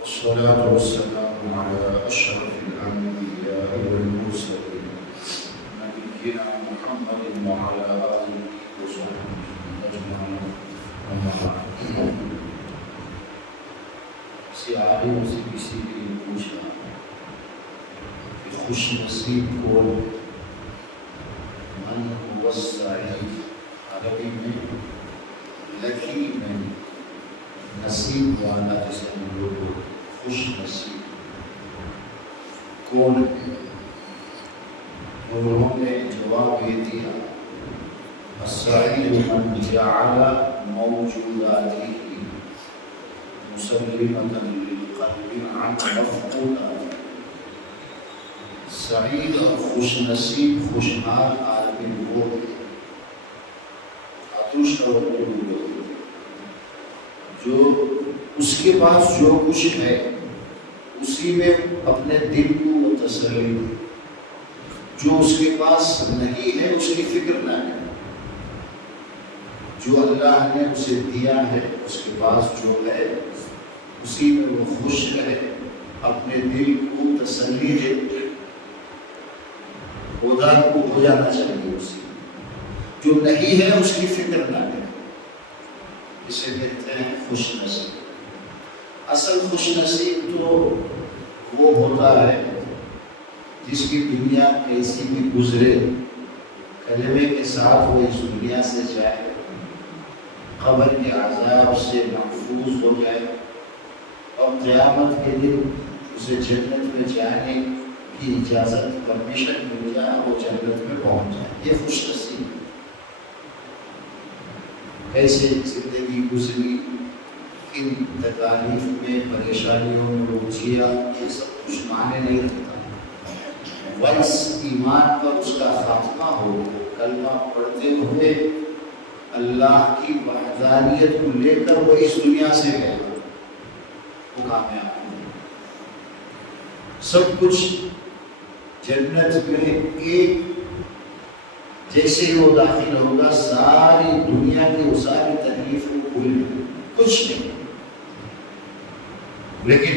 والصلاة والسلام على أشرف الأنبياء والمرسلين نبينا محمد وعلى آله وصحبه أجمعين أما بعد. سیاحوں سے کسی نے پوچھا کہ خوش نصیب کون ہے؟ من هو السعید؟ عربی میں لکی میں نصیب والا جسے ہم لوگ خوش نصیب کون ہے؟ انہوں نے جواب یہ دیا السعید من جعل موجوداته مسلمة للقلب عن مفقودات. سعید اور خوش نصیب خوشحال آدمی وہ آتش اور جو اس کے پاس جو کچھ ہے اسی میں اپنے دل کو وہ تسلی دے. جو اس کے پاس نہیں ہے اس کی فکر نہ ہے. جو اللہ نے اسے دیا ہے اس کے پاس جو ہے اسی میں وہ خوش رہے, اپنے دل کو تسلی دے. خدا کو ہو جانا چاہیے اسی میں. جو نہیں ہے اس کی فکر نہ کرے. اسے کہتے ہیں خوش نصیب. اصل خوش نصیب تو وہ ہوتا ہے جس کی دنیا کیسی بھی گزرے, کلمے کے ساتھ وہ اس دنیا سے جائے, قبر کے عذاب سے محفوظ ہو جائے اور قیامت کے دن اسے جنت میں جانے کی اجازت پرمیشن مل جائے, وہ جنت میں پہنچ جائے. یہ خوش نصیب. کیسے زندگی گزری, کن تکالیف میں, پریشانیوں میں وہ جیا, یہ سب کچھ معنی نہیں رکھتا. ونس ایمان پر اس کا خاتمہ ہو, کلمہ پڑھتے ہوئے اللہ کی وحدانیت کو لے کر وہ اس دنیا سے گیا, وہ کامیاب ہے. سب کچھ جنت میں ایک جیسے وہ داخل ہوگا ساری دنیا کی وہ ساری تکلیفیں بھول گئی, کچھ نہیں. لیکن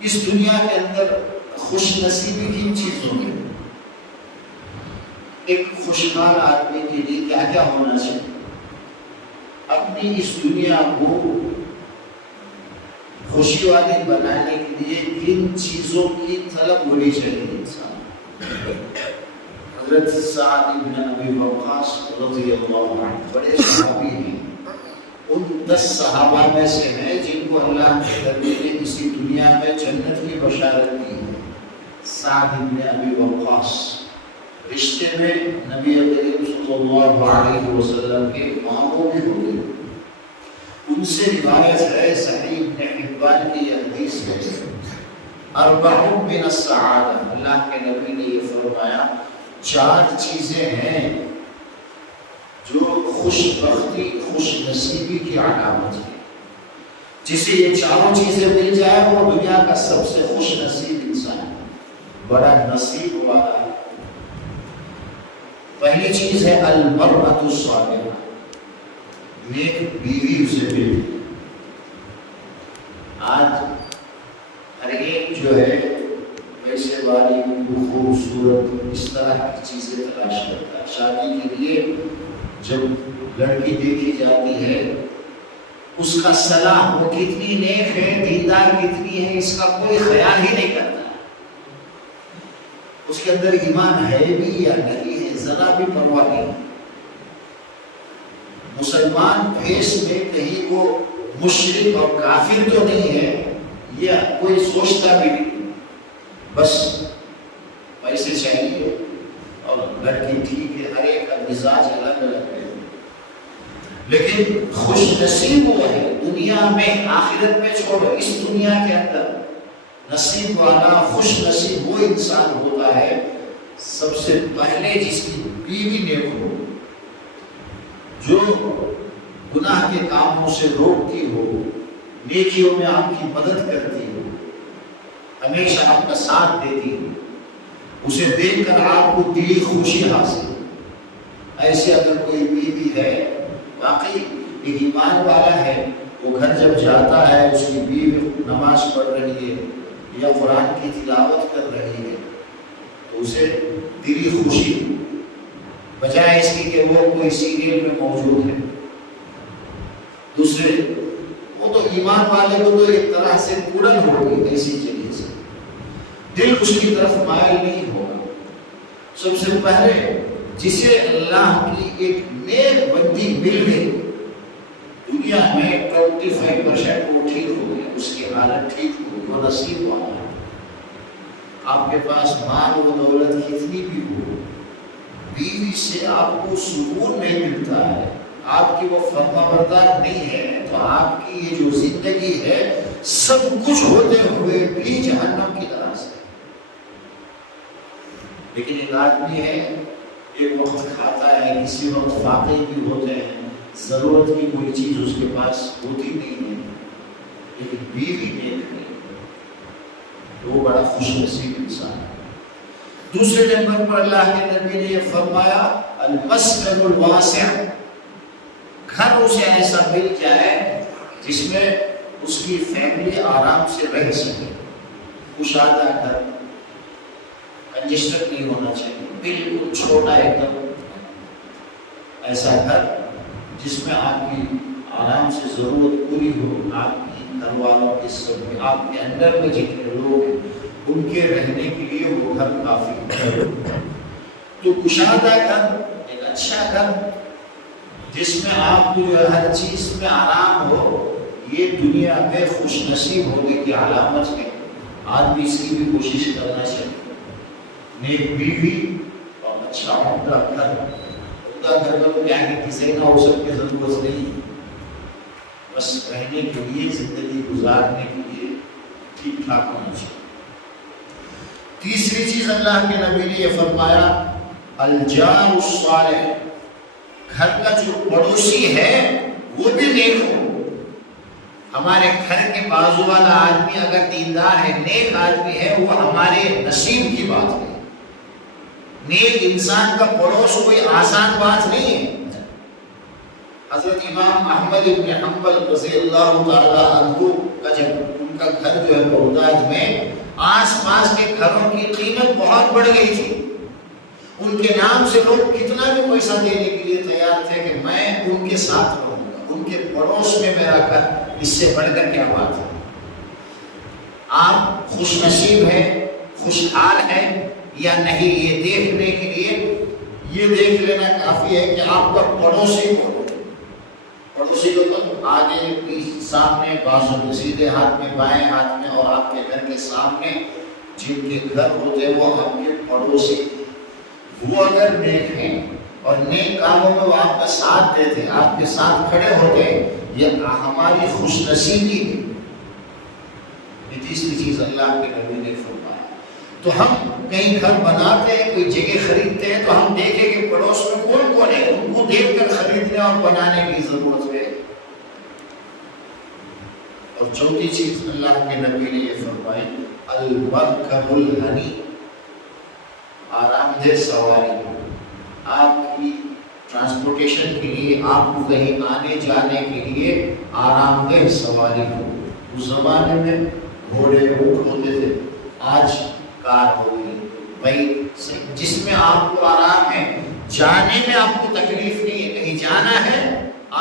اس دنیا کے اندر خوش نصیبی کن چیزوں میں, ایک خوشحال آدمی کے لیے کیا کیا ہونا چاہیے؟ اپنی اس دنیا کو خوشی والی بنانے کے لیے کن چیزوں کی طلب ہونی چاہیے انسان؟ حضرت سعد بن ابی وقاص رضی اللہ عنہ بڑے صحابی ہیں, ان 10 صحابہ میں سے ہیں جن کو اللہ نے اسی دنیا میں جنت کی بشارت دی ہے. سعد بن ابی وقاص رشتے میں نبی کریم صلی اللہ علیہ وسلم کے ماموں بھی ہوئے. ان سے روایت ہے, صحیح ابن حبان کی یہ حدیث ہے, 4 من السعادہ, اللہ کے نبی نے یہ فرمایا 4 چیزیں ہیں جو خوش بختی خوش نصیبی کی علامت ہے. جسے یہ 4 چیزیں مل جائے وہ دنیا کا سب سے خوش نصیب انسان ہے, بڑا نصیب والا ہے. پہلی چیز ہے المرأة الصالحہ, نیک بیوی اسے ملی. آج ہر ایک جو ہے پیسے والی, خوبصورت, اس طرح کی چیزیں تلاش کرتا ہے. شادی کے لیے جب لڑکی دیکھی جاتی ہے اس کا صلاح وہ کتنی نیک ہے, دیندار کتنی ہے, اس کا کوئی خیال ہی نہیں کرتا. اس کے اندر ایمان ہے بھی یا نہیں ہے ذرا بھی پرواہ نہیں. مسلمان فیس میں کہیں وہ مشرک اور کافر تو نہیں ہے, یہ کوئی سوچتا بھی نہیں. بس پیسے چاہیے اور لڑکی ٹھیک ہے, ہر ایک کا مزاج الگ الگ ہے. لیکن خوش نصیب وہ ہے دنیا میں, آخرت میں چھوڑو, اس دنیا کے اندر نصیب والا خوش نصیب وہ انسان ہوتا ہے سب سے پہلے جس کی بیوی نیک ہو, جو گناہ کے کاموں سے روکتی ہو, نیکیوں میں آپ کی مدد کرتی ہو, ہمیشہ آپ کا ساتھ دیتی ہو, اسے دیکھ کر آپ کو دلی خوشی حاصل. ایسے اگر کوئی بیوی ہے واقعی ایمان والا ہے, وہ گھر جب جاتا ہے اس کی بیوی نماز پڑھ رہی ہے یا قرآن کی تلاوت کر رہی ہے تو اسے دلی خوشی، بجائے اس کی کہ وہ کوئی سیریل میں موجود ہے۔ دوسرے وہ تو ایمان والے کو تو ایک طرح سے پورن ہوگی ایسی جگہ سے، دل اس کی طرف مائل نہیں ہوگا۔ سب سے پہلے جسے اللہ کی ایک نیک بندی مل گئی، دنیا میں 25% وہ ٹھیک ہو گیا، اس کی حالت ٹھیک ہو گئی، وہ نصیب والا ہے۔ آپ کے پاس مال و دولت کتنی بھی ہو، بیوی سے آپ کو سکون نہیں ملتا ہے، آپ کی وہ فرما بردار نہیں ہے، تو آپ کی یہ جو زندگی ہے سب کچھ ہوتے ہوئے بھی جہنم کی طرح سے۔ لیکن ایک آدمی ہے، ایک وقت کھاتا ہے، کسی وقت فاقے بھی ہوتے ہیں، ضرورت کی کوئی چیز اس کے پاس ہوتی نہیں ہے، لیکن بیوی نیک ہے، وہ بڑا خوش نصیب انسان ہے۔ دوسرے نمبر پر اللہ کے نبی نے یہ فرمایا المسکن الواسع، گھر اسے ایسا مل جائے جس میں اس کی فیملی آرام سے رہ سکے، کشادہ گھر، کنجسٹڈ نہیں ہونا چاہیے، بالکل چھوٹا ایک دم ایسا گھر جس میں آپ کی آرام سے ضرورت پوری ہو، آپ کی گھر والوں کے سب، آپ کے اندر میں جتنے لوگ ہیں ان کے رہنے کے لیے وہ گھر کافی ہے۔ تو کشادہ گھر، ایک اچھا گھر جس میں آپ کو جو ہر چیز میں آرام ہو، یہ دنیا میں خوش نصیب ہونے کی علامت ہے۔ آدمی اس کی بھی کوشش کرنا چاہیے۔ نیک بیوی اور اچھا عمدہ گھر، عمدہ گھر میں تو کیا ہے کہ کسی نہ ہو سب کی ضرورت نہیں، بس رہنے کے لیے، زندگی گزارنے کے لیے ٹھیک ٹھاک ہونا چاہیے۔ تیسری چیز اللہ کے نبی نے یہ فرمایا الجار الصالح، گھر کا جو پڑوسی ہے وہ بھی نیک ہو۔ ہمارے گھر کے بازو والا آدمی اگر دیندار ہے، نیک آدمی ہے، وہ ہمارے نصیب کی بات ہے۔ نیک انسان کا پڑوس کوئی آسان بات نہیں ہے۔ حضرت امام احمد بن حنبل رضی اللہ تعالیٰ عنہ کا جب ان کا گھر جو ہے بغداد میں، آس پاس کے گھروں کی قیمت بہت بڑھ گئی تھی، ان کے نام سے لوگ کتنا بھی پیسہ دینے کے لیے تیار تھے کہ میں ان کے ساتھ رہوں گا، ان کے پڑوس میں میرا گھر، اس سے بڑھ کر کیا بات ہے۔ آپ خوش نصیب ہیں، خوشحال ہیں یا نہیں، یہ دیکھنے کے لیے یہ دیکھ لینا کافی ہے کہ آپ کا پڑوسی کو، پڑوسی کو تو آگے سامنے، بازو میں، سیدھے ہاتھ میں، بائیں ہاتھ میں، اور آپ کے گھر کے سامنے جن کے گھر ہوتے ہیں وہ آپ کے پڑوسی، وہ اگر نیک ہیں اور نیک کاموں میں وہ آپ کا ساتھ دیتے، آپ کے ساتھ کھڑے ہوتے، یہ ہماری خوش نصیبی ہے۔ یہ تیسری چیز اللہ کے نبی نے فرمایا۔ تو ہم کہیں گھر بناتے ہیں، کوئی جگہ خریدتے ہیں، تو ہم دیکھیں کہ پڑوس میں کون کون ہے، ان کو دیکھ کر خریدنے اور بنانے کی ضرورت ہے۔ اور چوتھی چیز اللہ کے نبی نے یہ فرمائی المرکب الہنی، آرام دہ سواری، آپ کی ٹرانسپورٹیشن کے لیے، آپ کو کہیں آنے جانے کے لیے آرام دہ سواری ہو۔ اس زمانے میں گھوڑے اونٹ ہوتے تھے، آج کار ہو گئی، بھائی جس میں آپ کو آرام ہے، جانے میں آپ کو تکلیف نہیں ہے، کہیں جانا ہے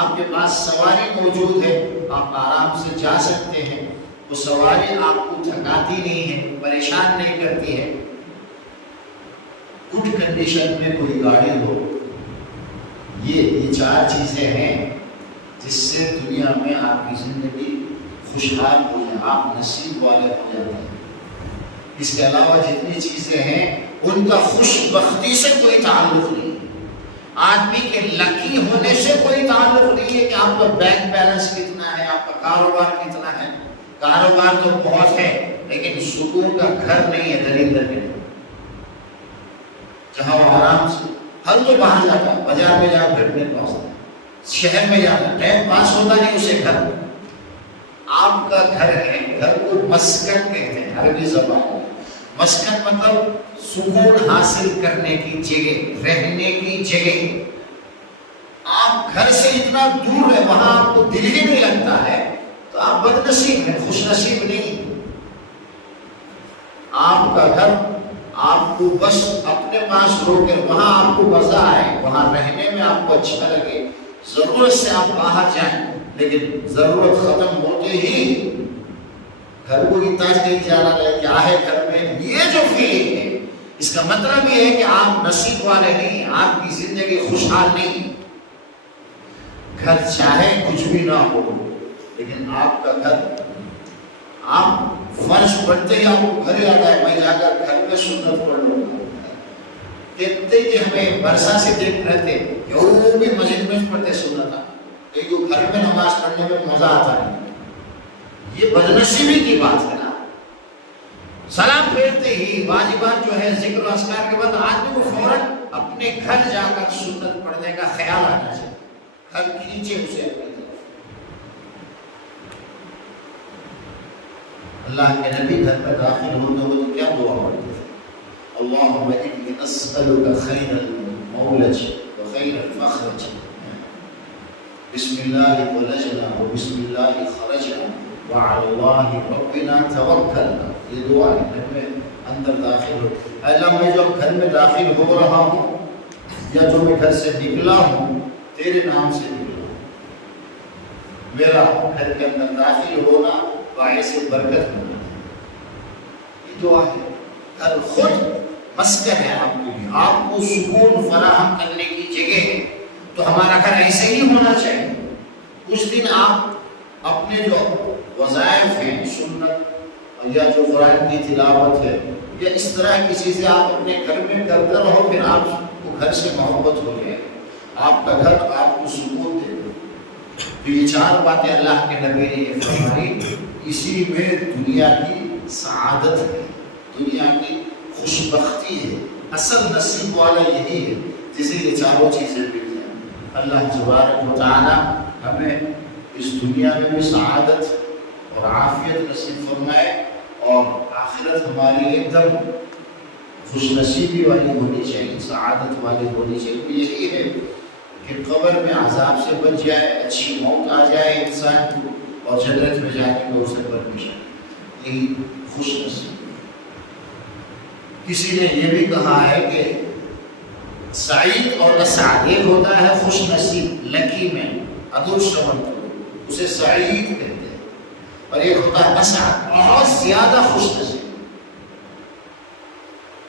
آپ کے پاس سواری موجود ہے، آپ آرام سے جا سکتے ہیں، وہ سواری آپ کو تھکاتی نہیں ہے، پریشان نہیں کرتی ہے۔ گڈ کنڈیشن میں کوئی گاڑی ہو، یہ چار چیزیں ہیں جس سے دنیا میں آپ کی زندگی خوشحال ہو جائے، آپ نصیب والے ہو جاتے ہیں۔ اس کے علاوہ جتنی چیزیں ہیں ان کا خوش بختی سے کوئی تعلق نہیں، آدمی کے لکی ہونے سے کوئی تعلق نہیں ہے کہ آپ کا بینک بیلنس کتنا ہے، آپ کا کاروبار کتنا ہے۔ کاروبار تو بہت ہے لیکن سکون کا گھر نہیں ہے دریندر کے، جہاں وہ آرام سے، ہر تو باہر جاتا ہے، بازار میں جا گھر میں پہنچتا ہے، شہر میں جاتا ہے، ٹائم پاس ہوتا نہیں اسے گھر۔ آپ کا گھر ہے، گھر کو مسکن کہتے ہیں عربی زبان میں۔ مسکن مطلب سکون حاصل کرنے کی جگہ، رہنے کی جگہ۔ آپ گھر سے اتنا دور ہے، وہاں آپ کو دل ہی نہیں لگتا ہے تو آپ بد نصیب ہیں، خوش نصیب نہیں۔ آپ کا گھر آپ کو بس اپنے پاس روکے، وہاں آپ کو مزہ آئے، وہاں رہنے میں آپ کو اچھا لگے، ضرورت سے آپ باہر جائیں، لیکن ضرورت ختم ہوتے ہی گھر کو اتنا نہیں جانا رہے، کیا ہے گھر میں، یہ جو فیلنگ ہے اس کا مطلب یہ ہے کہ آپ نصیب والے نہیں، آپ کی زندگی خوشحال نہیں۔ گھر چاہے کچھ بھی نہ ہو، لیکن آپ کا گھر، آپ فرض پڑھتے ہی آپ کو گھر یاد آئے، میں جا کر گھر میں سنت پڑھ لوں گا۔ کہتے کہ ہمیں برسا سے دیکھ رہے تھے کہ وہ بھی مسجد میں پڑھتے سنت، لیکن گھر میں نماز پڑھنے میں مزہ آتا نہیں۔ یہ بدنصیبی کی بات ہے نا۔ سلام پھیرتے ہی واجبات جو ہے ذکر و اذکار کے بعد آدمی کو فوراً اپنے گھر جا کر سنت پڑھنے کا خیال آنا چاہیے، گھر کھینچے اسے اپنی طرف۔ اللہ کے نبی گھر میں داخل ہوتے ہوئے کیا دعا پڑھتے تھے؟ اللہم انی اسألک خیر المولج و خیر المخرج، بسم اللہ ولجنا و بسم اللہ خرجنا وعلی اللہ ربنا توکلنا۔ یہ دعا ہے گھر میں اندر داخل ہو، اللہ میں جو گھر میں داخل ہو رہا ہوں یا جو میں گھر سے نکلا ہوں تیرے نام سے نکلا ہوں، میرا گھر کے اندر داخل ہونا باعث برکت ہونا۔ یہ دعا ہے، گھر خود مسکن ہے آپ کے لیے، آپ کو سکون فراہم کرنے کی جگہ ہے، تو ہمارا گھر ایسے ہی ہونا چاہیے۔ کچھ دن آپ اپنے جو وظائف ہیں سنت یا جو قرآن کی تلاوت ہے یا اس طرح کی چیزیں آپ اپنے گھر میں کرتے رہو، پھر آپ کو گھر سے محبت ہو جائے، آپ کا گھر آپ کو سکون دے گا۔ تو یہ چار باتیں اللہ کے نبی نے یہ فرمائی، اسی میں دنیا کی سعادت ہے، دنیا کی خوش بختی ہے، اصل نصیب والا یہی ہے جسے یہ چاروں چیزیں ملتی ہیں۔ اللہ تبارک و تعالی ہمیں اس دنیا میں بھی سعادت اور عافیت نصیب فرمائے، اور آخرت ہماری ایک دم خوش نصیبی والی ہونی چاہیے، سعادت والی ہونی چاہیے۔ یہی ہے کہ قبر میں عذاب سے بچ جائے، اچھی موت آ جائے انسان کو، اور جنت میں جانے میں اسے پرمیشن، یہی خوش نصیب۔ کسی نے یہ بھی کہا ہے کہ سعید اور اسعد، ایک ہوتا ہے خوش نصیب لکی میں ادرشمنت، اسے سعید کہتے ہیں، اور ایک ہوتا ہے اسعد بہت زیادہ خوش نصیب۔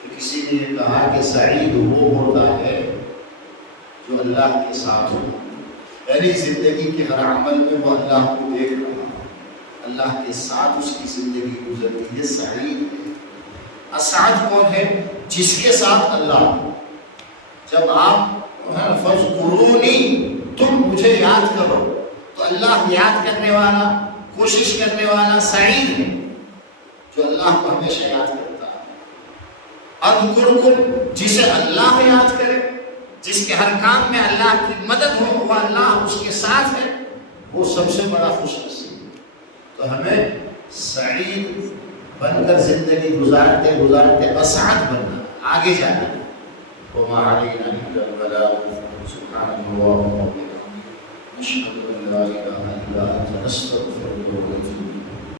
تو کسی نے یہ کہا کہ سعید وہ ہوتا ہے جو اللہ کے ساتھ ہو، یعنی زندگی کے ہر عمل میں وہ اللہ کو دیکھ رہا، اللہ کے ساتھ اس کی زندگی گزرتی ہے، سعید ہے۔ اسعد کون ہے؟ جس کے ساتھ اللہ ہو۔ جب آپ فَاذْكُرُونِي، تم مجھے یاد کرو، تو اللہ یاد کرنے والا، کوشش کرنے والا سعید ہے، جو اللہ کو ہمیشہ یاد کرتا ہے۔ اذکرکم، جسے اللہ یاد کرے، جس کے ہر کام میں اللہ کی مدد ہو، وہ اللہ اس کے ساتھ ہے، وہ سب سے بڑا خوش نصیب ہے۔ تو ہمیں سعید بن کر زندگی گزارتے گزارتے اسعد بننا، آگے جانا۔ وما علينا إلا البلاغ، سبحانك اللهم وبحمدك، نشهد أن لا إله إلا أنت، نستغفرك ونتوب